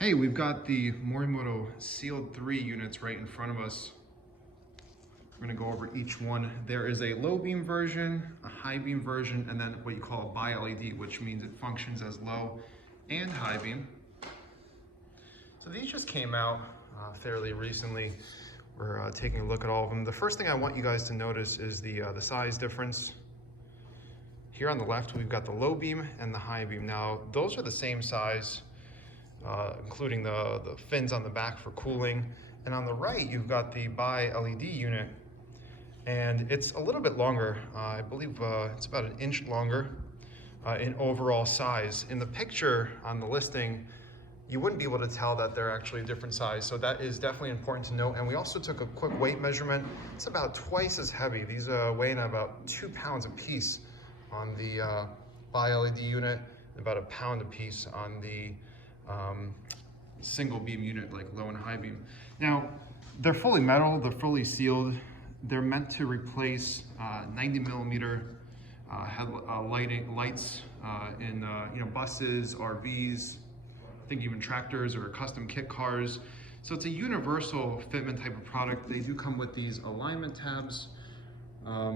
Hey, we've got the Morimoto SEALED3 units right in front of us. We're gonna go over each one. There is a low beam version, a high beam version, and then what you call a bi-LED, which means it functions as low and high beam. So these just came out fairly recently. We're taking a look at all of them. The first thing I want you guys to notice is the size difference. Here on the left, we've got the low beam and the high beam. Now, those are the same size, including the fins on the back for cooling. And on the right, you've got the bi-LED unit, and it's a little bit longer. I believe it's about an inch longer in overall size. In the picture on the listing, you wouldn't be able to tell that they're actually a different size, so that is definitely important to note. And we also took a quick weight measurement. It's about twice as heavy. These weigh in about 2 pounds a piece on the bi-LED unit, and about 1 pound a piece on the single beam unit, like low and high beam. Now, they're fully metal, they're fully sealed. They're meant to replace 90mm lights in buses, RVs, I think even tractors or custom kit cars. So it's a universal fitment type of product. They do come with these alignment tabs,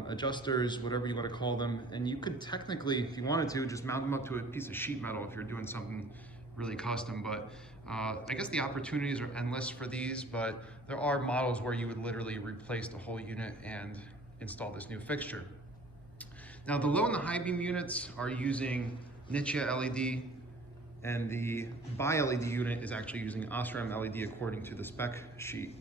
adjusters, whatever you want to call them. And you could technically, if you wanted to, just mount them up to a piece of sheet metal if you're doing something really custom. But I guess the opportunities are endless for these, but there are models where you would literally replace the whole unit and install this new fixture. Now, the low and the high beam units are using niche LED, and the bi-LED unit is actually using Osram LED according to the spec sheet.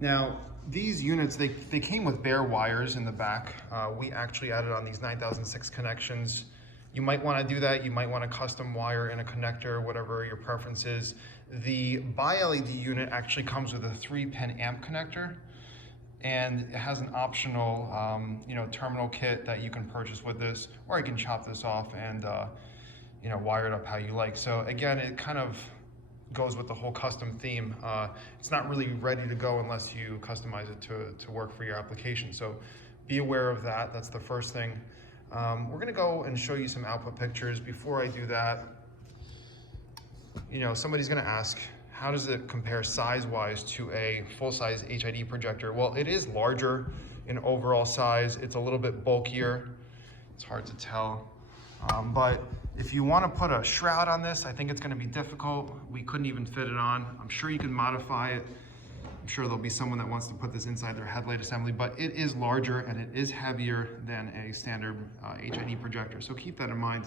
Now, these units, they came with bare wires in the back. We actually added on these 9006 connections. You might want to do that. You might want to custom wire in a connector, whatever your preference is. The bi-LED unit actually comes with a 3-pin amp connector, and it has an optional terminal kit that you can purchase with this, or you can chop this off and wire it up how you like. So again, it kind of goes with the whole custom theme. It's not really ready to go unless you customize it to work for your application. So be aware of that. That's the first thing. We're gonna go and show you some output pictures. Before I do that, somebody's gonna ask, how does it compare size-wise to a full-size HID projector? Well, it is larger in overall size. It's a little bit bulkier. It's hard to tell. But if you want to put a shroud on this, I think it's going to be difficult. We couldn't even fit it on. I'm sure you can modify it. I'm sure there'll be someone that wants to put this inside their headlight assembly, but it is larger and it is heavier than a standard HID projector. So keep that in mind.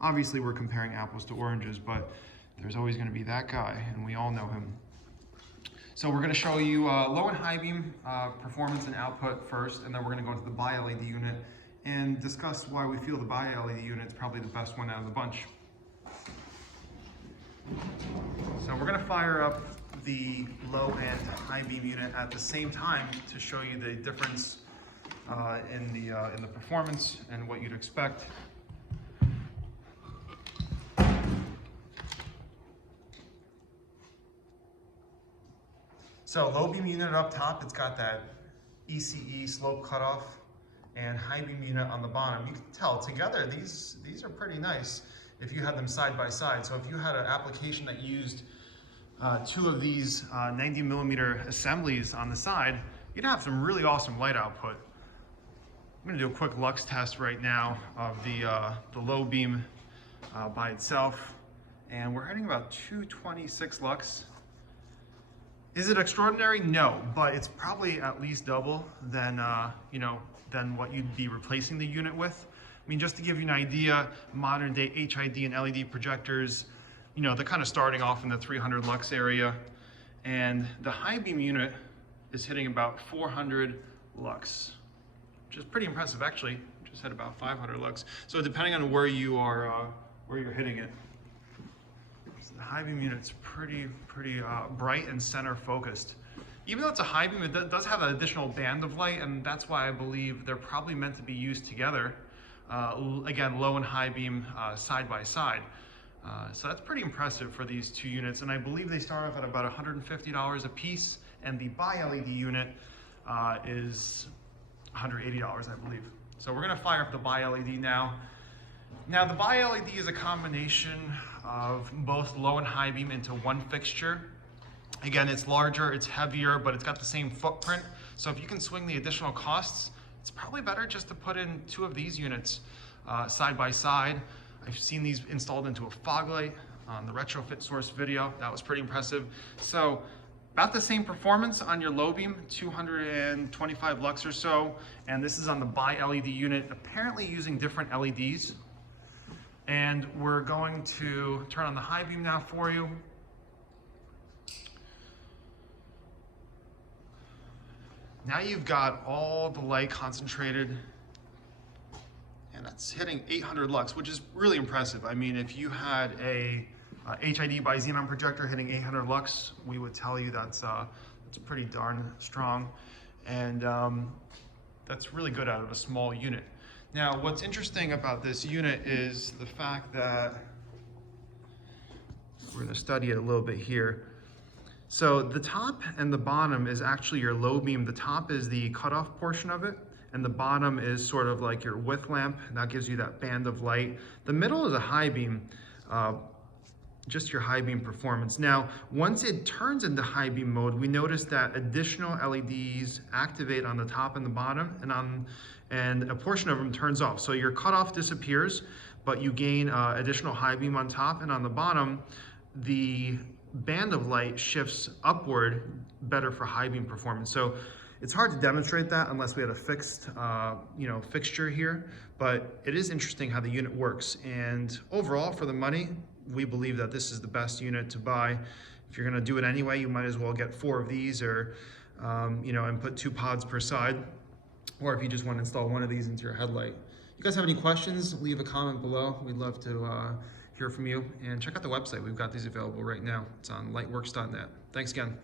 Obviously, we're comparing apples to oranges, but there's always going to be that guy, and we all know him. So we're going to show you low and high beam performance and output first, and then we're going to go into the bi-LED unit and discuss why we feel the bi-LED unit is probably the best one out of the bunch. So we're going to fire up the low and high beam unit at the same time to show you the difference in the performance and what you'd expect. So low beam unit up top, it's got that ECE slope cutoff, and high beam unit on the bottom. You can tell together, these are pretty nice if you had them side by side. So if you had an application that used 2 of these 90mm assemblies on the side, you'd have some really awesome light output. I'm gonna do a quick Lux test right now of the low beam by itself, and we're hitting about 226 lux. Is it extraordinary? No, but it's probably at least double than than what you'd be replacing the unit with. I mean, just to give you an idea, modern day HID and LED projectors, they're kind of starting off in the 300 lux area, and the high beam unit is hitting about 400 lux, which is pretty impressive. Actually, just hit about 500 lux. So depending on where you are, where you're hitting it. The high beam unit's pretty bright and center focused. Even though it's a high beam, it does have an additional band of light, and that's why I believe they're probably meant to be used together. Again, low and high beam side by side. So that's pretty impressive for these 2 units, and I believe they start off at about $150 a piece, and the bi-LED unit is $180, I believe. So we're gonna fire up the bi-LED now. Now the bi-LED is a combination of both low and high beam into one fixture. Again, it's larger, it's heavier, but it's got the same footprint. So if you can swing the additional costs, it's probably better just to put in 2 of these units side by side. I've seen these installed into a fog light on the retrofit source video. That was pretty impressive. So about the same performance on your low beam, 225 lux or so. And this is on the bi-LED unit, apparently using different LEDs. And we're going to turn on the high beam now for you. Now you've got all the light concentrated, and that's hitting 800 lux, which is really impressive. I mean, if you had a HID by xenon projector hitting 800 lux, we would tell you that's pretty darn strong, and that's really good out of a small unit. Now, what's interesting about this unit is the fact that we're going to study it a little bit here. So the top and the bottom is actually your low beam. The top is the cutoff portion of it, and the bottom is sort of like your width lamp, and that gives you that band of light. The middle is a high beam, just your high beam performance. Now, once it turns into high beam mode, we notice that additional LEDs activate on the top and the bottom, and a portion of them turns off. So your cutoff disappears, but you gain additional high beam on top, and on the bottom, the band of light shifts upward, better for high beam performance. So it's hard to demonstrate that unless we had a fixed fixture here, but it is interesting how the unit works. And overall, for the money, we believe that this is the best unit to buy. If you're gonna do it anyway, you might as well get 4 of these, or and put 2 pods per side, or if you just want to install 1 of these into your headlight. You guys have any questions, leave a comment below. We'd love to hear from you, and check out the website. We've got these available right now. It's on lightwerkz.net. Thanks again.